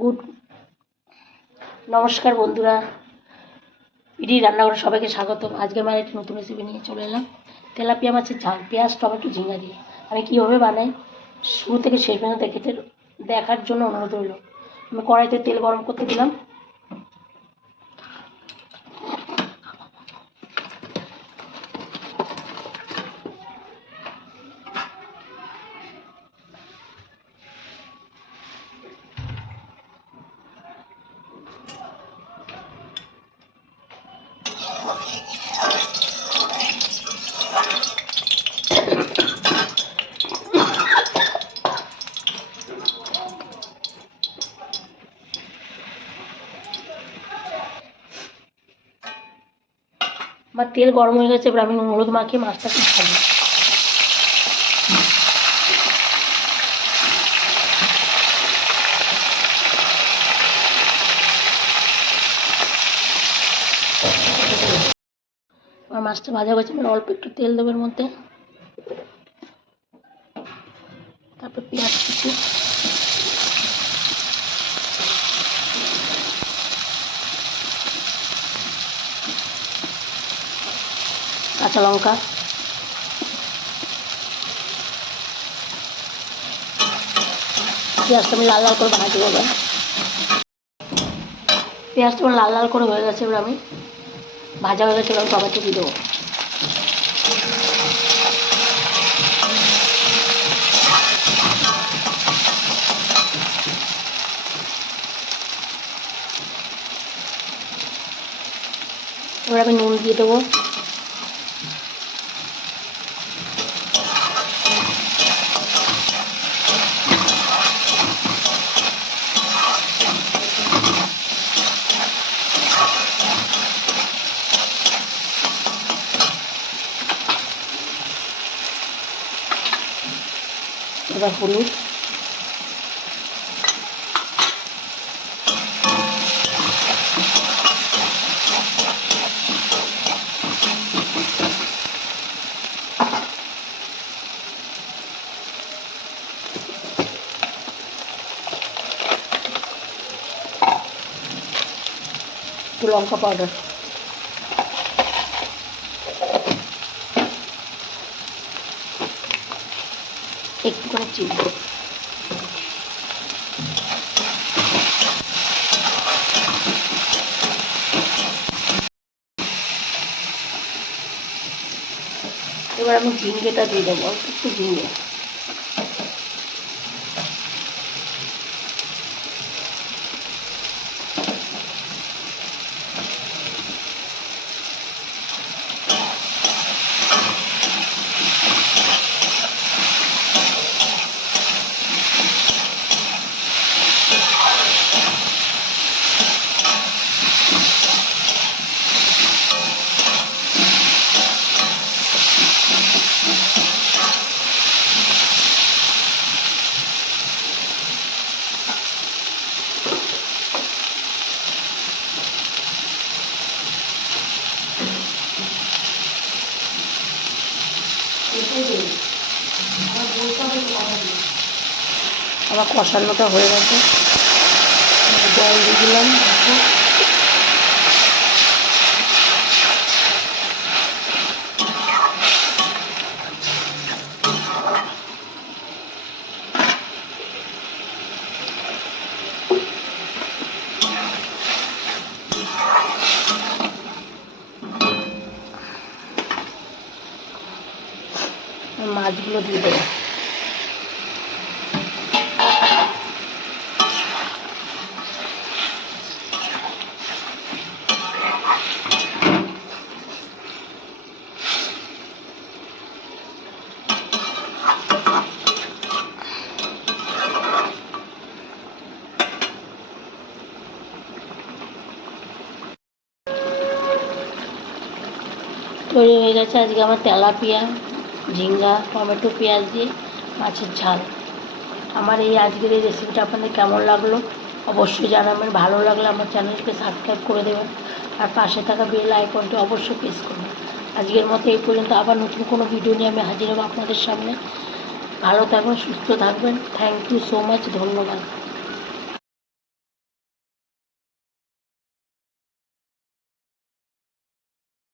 Good নমস্কার বন্ধুরা, ED রান্নাঘরে সবাইকে স্বাগতম। আজকে আমার একটি নতুন রেসিপি নিয়ে চলে এলাম, তেলাপিয়া মাছের ঝাল পেঁয়াজ টমেটো ঝিঙ্গা দিয়ে। আমি কীভাবে বানাই শুরু থেকে শেষ পর্যন্ত দেখার জন্য অনুরোধ রইল। আমি কড়াইতে তেল গরম করতে দিলাম। আমার তেল গরম হয়ে গেছে, এবার আমি হলুদ মাখিয়ে মাছটাকে ভাজি। আমার মাছটা ভাজা হয়েছে, আমি অল্প একটু তেল দেবো এর মধ্যে। তারপর পেঁয়াজ কুচি, কাঁচা লঙ্কা, পেঁয়াজটা আমি লাল লাল করে ভাজি করবো। পেঁয়াজটা আমার লাল লাল করে হয়ে গেছে, এবার আমি ভাজা হয়ে গেছে, এবার টমেটো দিয়ে দেবো। এবার আমি নুন দিয়ে দেবো। এবার হলুদ, একটু লঙ্কা পাউডার, একটু করে চিনি। এবার আমি ঝিঙ্গেটা দিয়ে দেবো, অল্প একটু ঝিঙ্গে। আমার কষানোটা হয়ে গেছে, জল দিয়ে দিলাম। মাছগুলো দিয়ে দেবো। তৈরি হয়ে গেছে আজকে আমার তেলাপিয়া ঝিঙ্গা টমেটো পেঁয়াজ দিয়ে মাছের ঝাল। আমার এই আজকের এই রেসিপিটা আপনাদের কেমন লাগলো অবশ্যই জানাবেন। ভালো লাগলে আমার চ্যানেলকে সাবস্ক্রাইব করে দেবেন, আর পাশে থাকা বেল আইকনটি অবশ্যই প্রেস করবেন। আজকের মতো এই পর্যন্ত, আবার নতুন কোনো ভিডিও নিয়ে আমি হাজির হব আপনাদের সামনে। ভালো থাকবেন, সুস্থ থাকবেন। থ্যাংক ইউ সো মাচ, ধন্যবাদ।